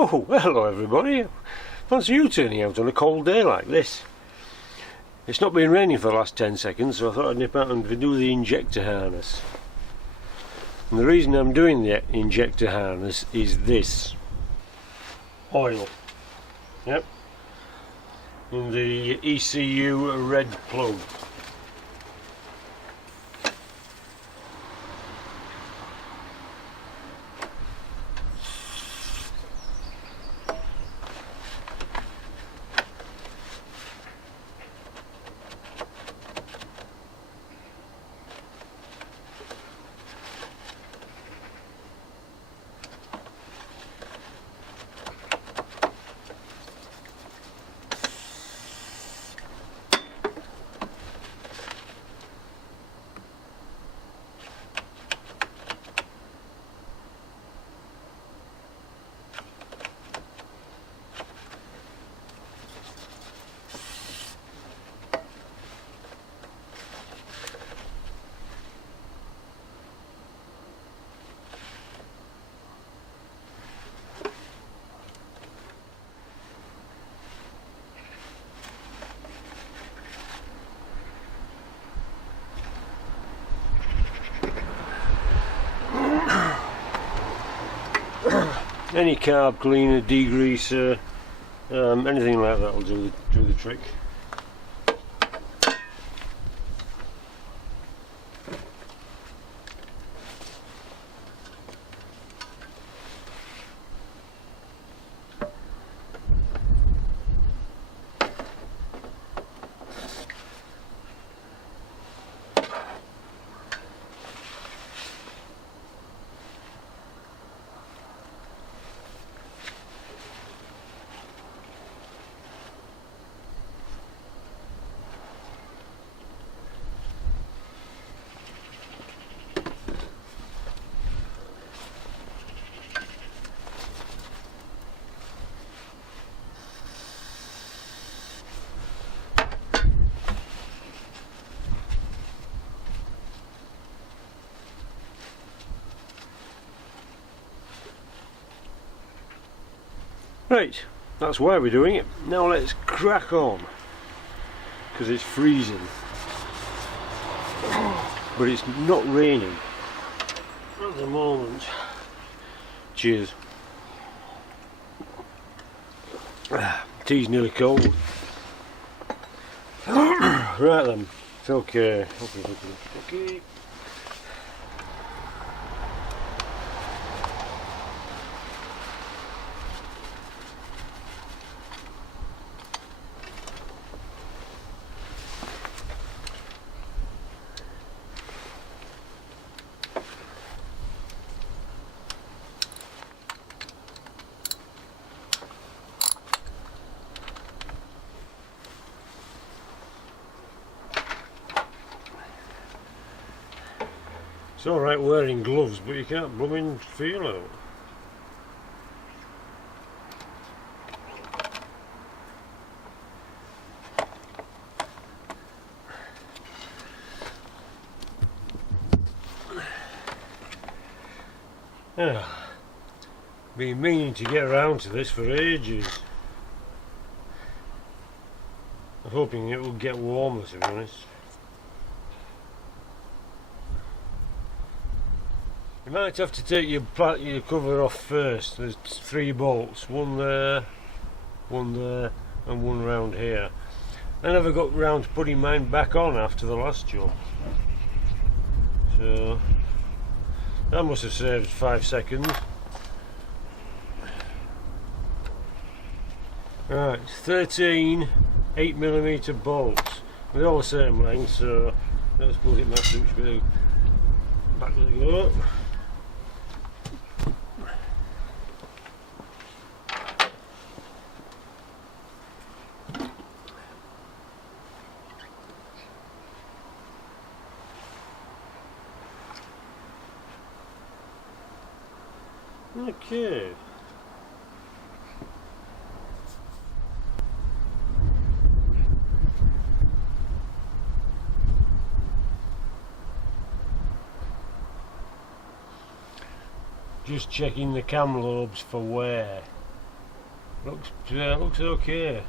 Oh, hello everybody. Fancy you turning out on a cold day like this. It's not been raining for the last 10 seconds, so I thought I'd nip out and do the injector harness. And the reason I'm doing the injector harness is this. Oil. Yep. In the ECU red plug. Any carb cleaner, degreaser, anything like that will do the trick. Right, that's why we're doing it. Now let's crack on, because it's freezing, but it's not raining at the moment. Cheers. Tea's nearly cold. Right then, it's okay. Okay. It's alright wearing gloves, but you can't blooming feel out. Yeah. Been meaning to get around to this for ages. I'm hoping it will get warmer, to be honest. You might have to take your cover off first. There's 3 bolts, one there, and one round here. I never got round to putting mine back on after the last job, so that must have saved 5 seconds. Right, 13 8mm bolts. They're all the same length, so let's put it match each bit. Back we go. Okay. Just checking the cam lobes for wear. Looks okay.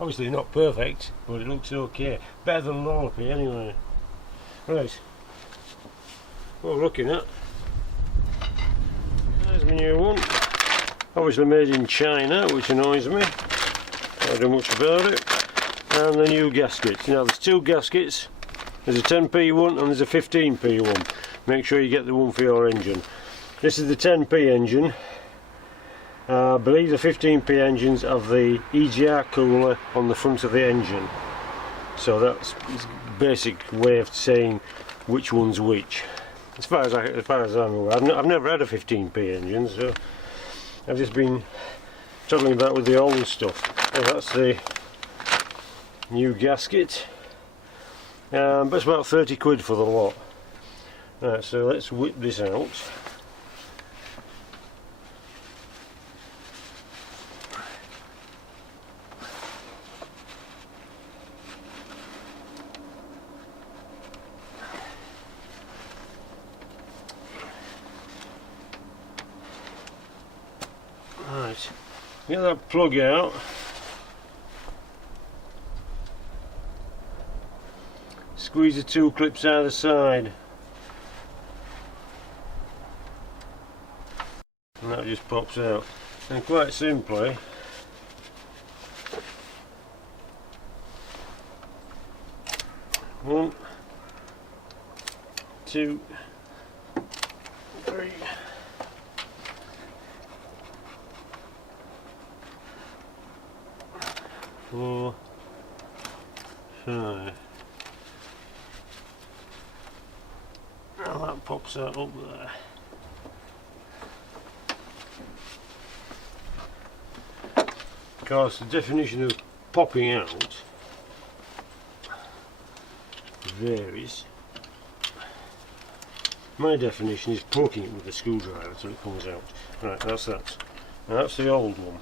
Obviously not perfect, but it looks okay. Better than Lollipy anyway. Right, what we're looking at, there's my new one. Obviously made in China, which annoys me. Can't do much about it. And the new gaskets. Now there's two gaskets. There's a 10p one and there's a 15p one. Make sure you get the one for your engine. This is the 10p engine. I believe the 15p engines have the EGR cooler on the front of the engine. So that's a basic way of saying which one's which. As far as I'm aware, I've never had a 15p engine, so I've just been toddling about with the old stuff. And that's the new gasket. But it's about 30 quid for the lot. Right, so let's whip this out. Right, get that plug out. Squeeze the two clips out of the side. And that just pops out. And quite simply, one, two, three, four, five. Now that pops out up there. Of course, the definition of popping out varies. My definition is poking it with a screwdriver until it comes out. Right, that's that. Now that's the old one.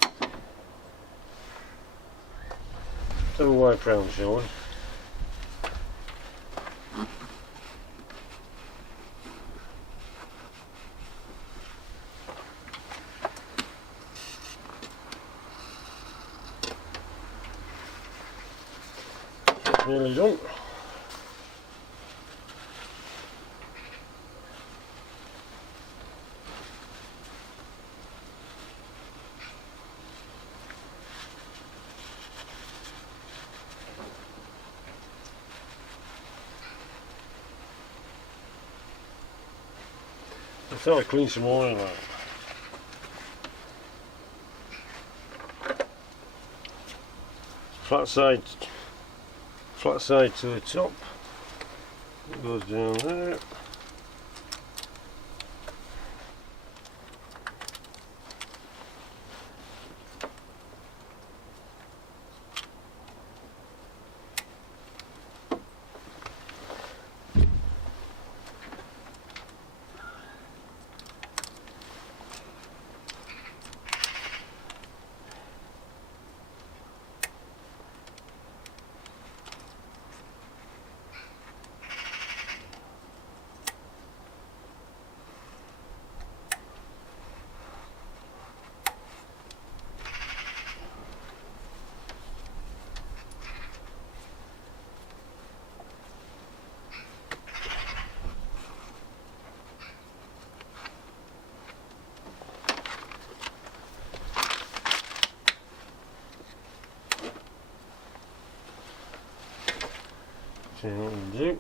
Let's have a wipe round, shall we? Nearly done. I thought I'd clean some oil out. Flat side to the top. It goes down there. See what we do.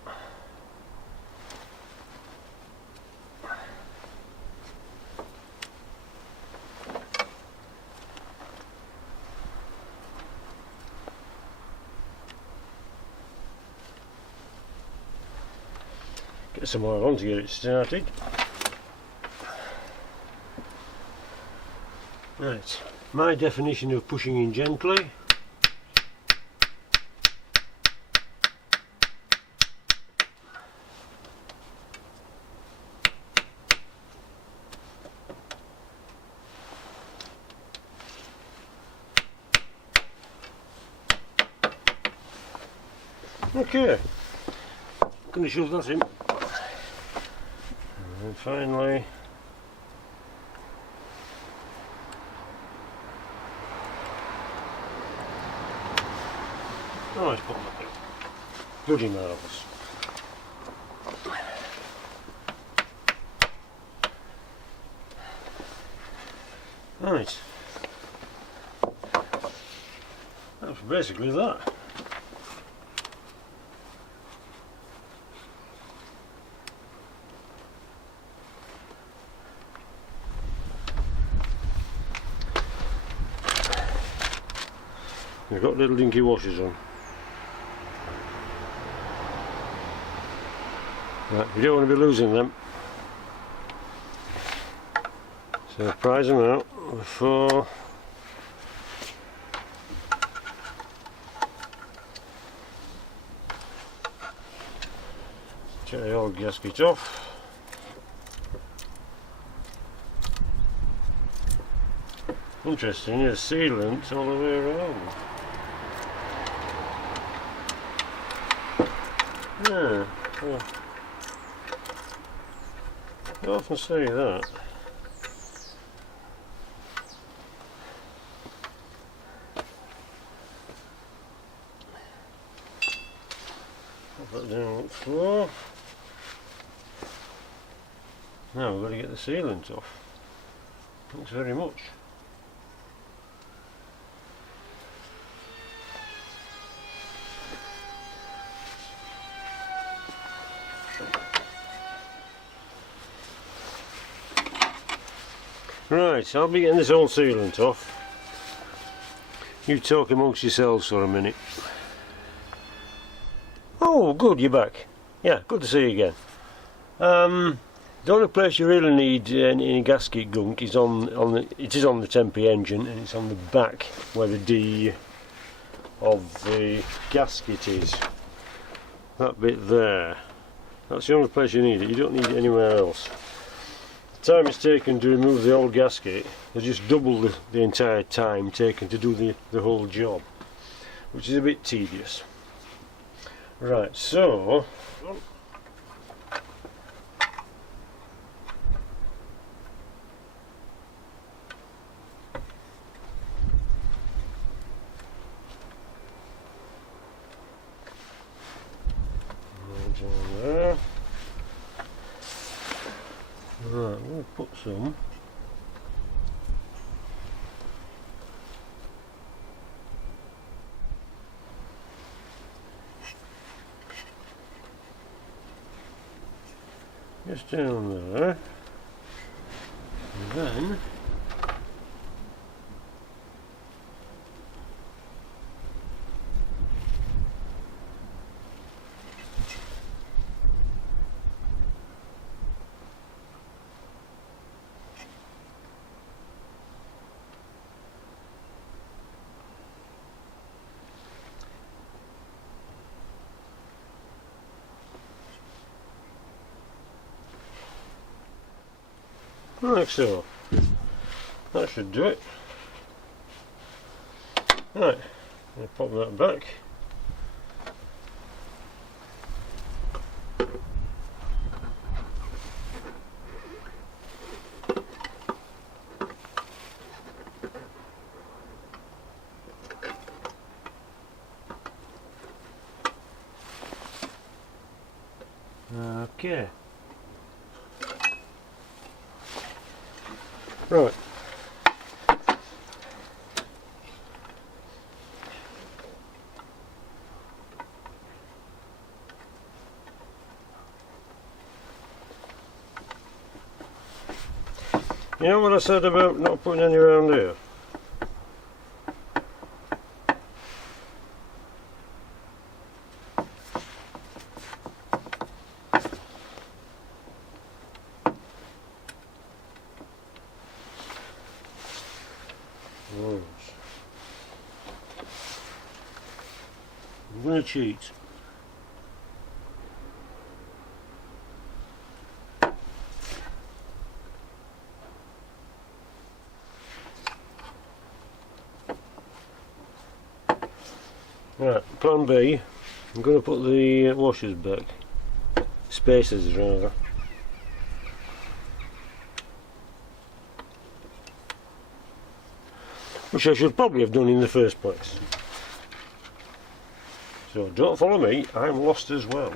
Get some oil on to get it started. Right, my definition of pushing in gently. Okay, going to shove that in, and finally Oh, it's put my bloody marvellous. Right. That's basically that. We've got little dinky washers on. Right, you don't want to be losing them. So prise them out before take the old gasket off. Interesting, there's sealant all the way around. Yeah, well, you often see that. Put that down on the floor. Now we've got to get the sealant off. Thanks very much. Right, I'll be getting this old sealant off. You talk amongst yourselves for a minute. Oh, good, you're back. Yeah, good to see you again. The only place you really need any gasket gunk is on the Tempe engine, and it's on the back where the D of the gasket is. That bit there. That's the only place you need it. You don't need it anywhere else. The time it's taken to remove the old gasket is just double the entire time taken to do the whole job, which is a bit tedious. Right, so down there. Right, we'll put some. Just down there. And then like so. That should do it. Right, I'll pop that back. Okay. Right. You know what I said about not putting any around here? I'm going to cheat. Right, plan B, I'm going to put the washers back, spacers rather. Which I should probably have done in the first place. So don't follow me, I'm lost as well.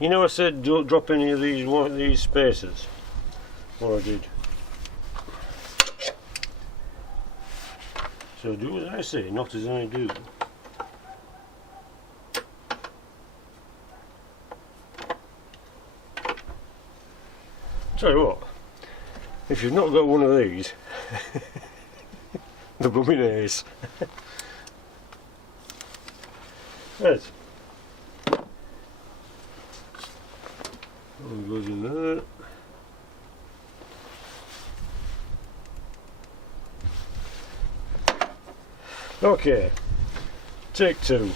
You know I said don't drop any of these spacers. Well, I did. So do as I say, not as I do. Tell you what, if you've not got one of these, the blooming ace. Right. One goes in there. Okay, take two.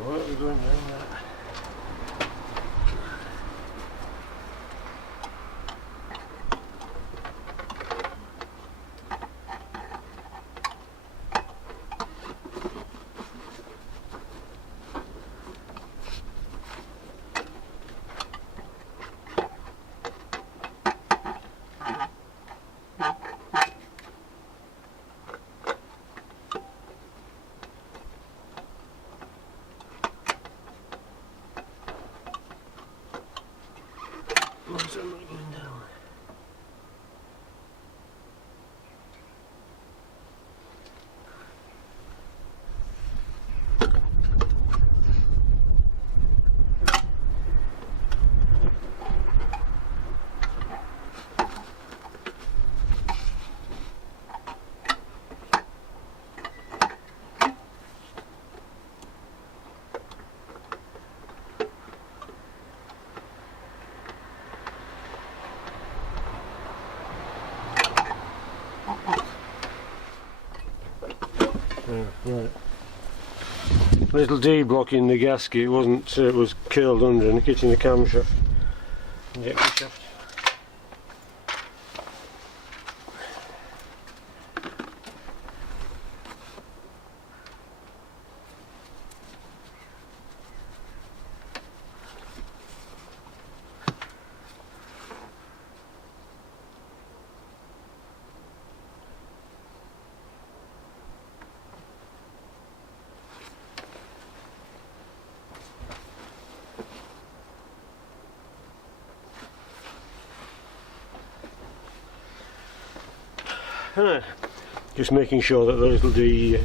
What are we going down there? What's that not going down? Right. Little D block in the gasket wasn't was curled under and hitting the camshaft. Injector shaft. Just making sure that the little D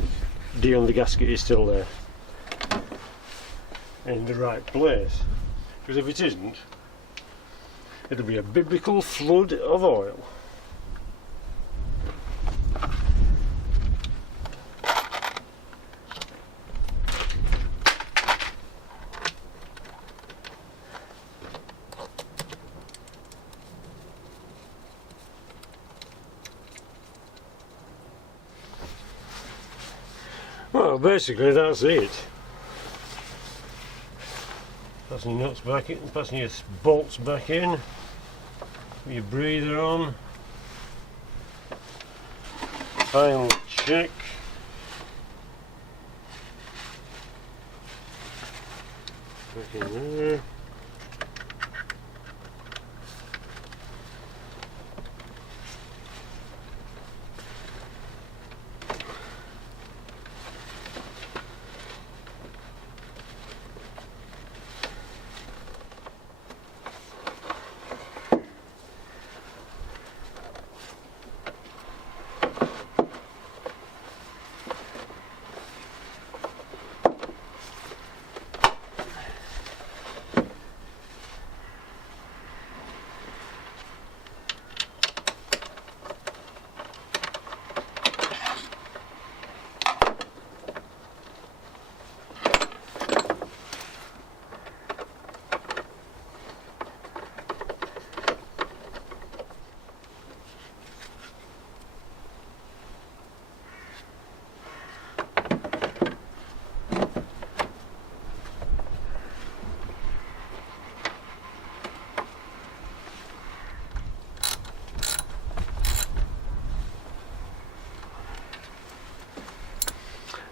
on the gasket is still there in the right place, because if it isn't, it'll be a biblical flood of oil. Well, basically that's it. Passing your nuts back in, passing your bolts back in, with your breather on. Final check. Back in there.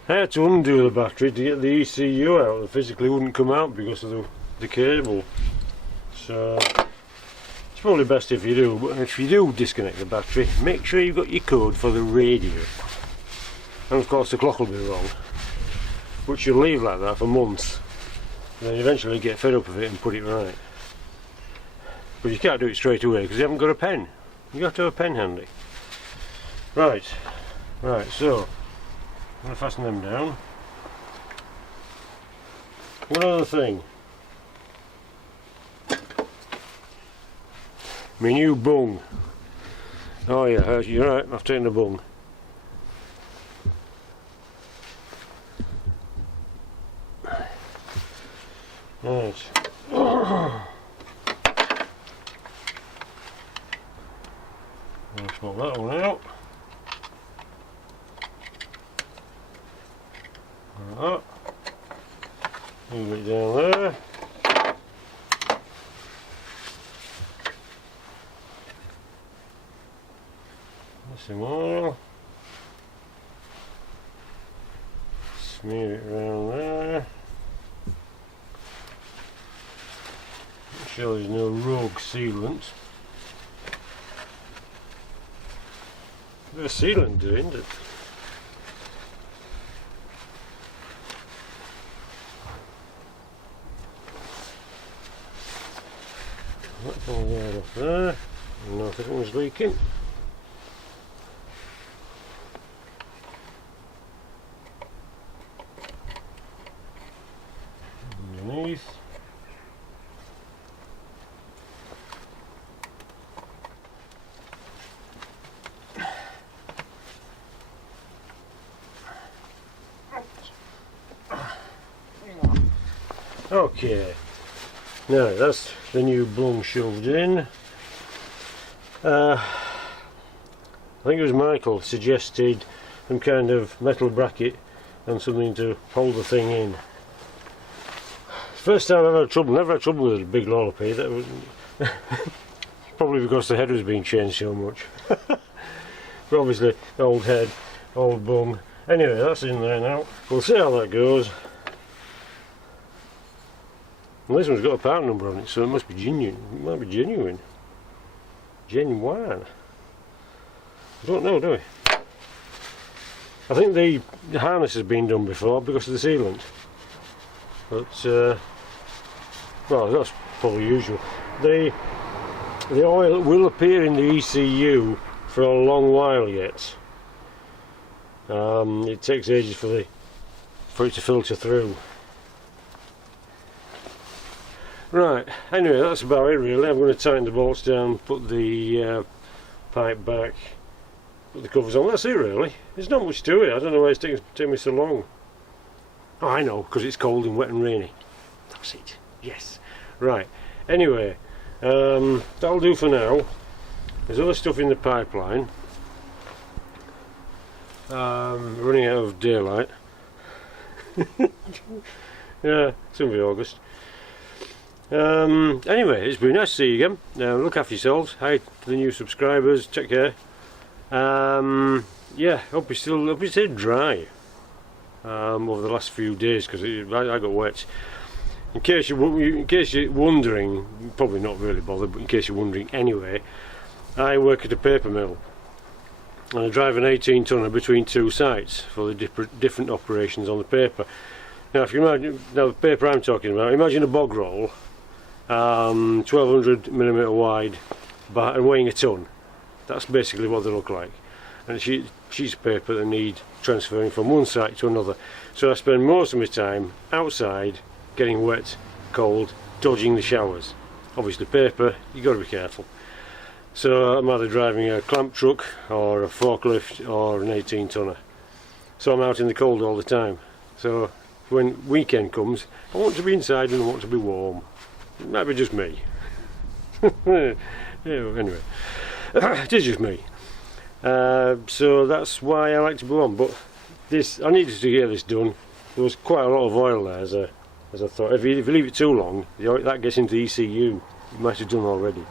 I had to undo the battery to get the ECU out. It physically wouldn't come out because of the cable. So it's probably best if you do, but if you do disconnect the battery, make sure you've got your code for the radio. And of course the clock will be wrong, which you'll leave like that for months, and then eventually get fed up of it and put it right. But you can't do it straight away because you haven't got a pen. You have to have a pen handy. Right, so I'm going to fasten them down. One other thing. My new bung. Oh yeah, you're right, I've taken the bung. Right. I'll swap that one out. Like that. Move it down there. Some oil. Smear it around there. Make sure there's no rogue sealant. A bit of sealant doing, isn't it? That one right off there. Nothing was leaking. Underneath. Okay, now that's the new bung shoved in. I think it was Michael suggested some kind of metal bracket and something to hold the thing in. First time I've had trouble, never had trouble with a big lollipop. That was probably because the head was being changed so much. But obviously, old head, old bung. Anyway, that's in there now. We'll see how that goes. Well, this one's got a part number on it, so it must be genuine. It might be genuine. Genuine. I don't know, do we? I think the harness has been done before because of the sealant. But, well, that's probably usual. The oil will appear in the ECU for a long while yet. It takes ages for it to filter through. Right, anyway, that's about it really. I'm going to tighten the bolts down, put the pipe back, put the covers on. That's it really. There's not much to it. I don't know why it's taking me so long. Oh, I know, because it's cold and wet and rainy. That's it. Yes. Right. Anyway, that'll do for now. There's other stuff in the pipeline. Running out of daylight. Yeah, it's going to be August. Anyway, it's been nice to see you again. Look after yourselves. Hi to the new subscribers. Take care. Yeah, hope you stayed dry over the last few days because I got wet. In case you're wondering, probably not really bothered, but in case you're wondering anyway, I work at a paper mill and I drive an 18 tonner between two sites for the different operations on the paper. Now, if you imagine, the paper I'm talking about, imagine a bog roll, 1200mm wide, and weighing a ton. That's basically what they look like. And sheets of paper that need transferring from one site to another. So I spend most of my time outside, getting wet, cold, dodging the showers. Obviously paper, you've got to be careful. So I'm either driving a clamp truck or a forklift or an 18 tonner. So I'm out in the cold all the time. So when weekend comes, I want to be inside and I want to be warm. It might be just me. Yeah, anyway, it is just me. So that's why I like to be on. But I needed to get this done. There was quite a lot of oil there, as I thought. If you leave it too long, that gets into the ECU. You might have done already,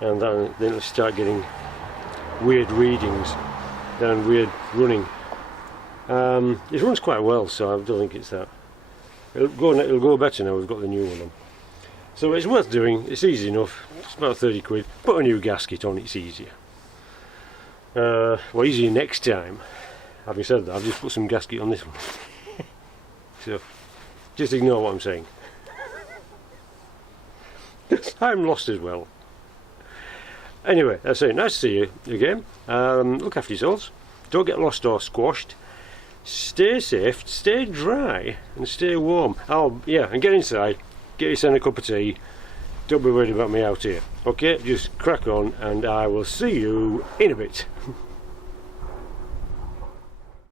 and then it'll start getting weird readings and weird running. It runs quite well, so I don't think it's that. It'll go better now we've got the new one on. So it's worth doing. It's easy enough. It's about 30 quid. Put a new gasket on, it's easier. Well, easier next time. Having said that, I've just put some gasket on this one. So just ignore what I'm saying. I'm lost as well. Anyway, that's it. Nice to see you again. Look after yourselves. Don't get lost or squashed. Stay safe, stay dry, and stay warm. Oh, yeah, and get inside. Get yourself a cup of tea. Don't be worried about me out here. Okay, just crack on, and I will see you in a bit.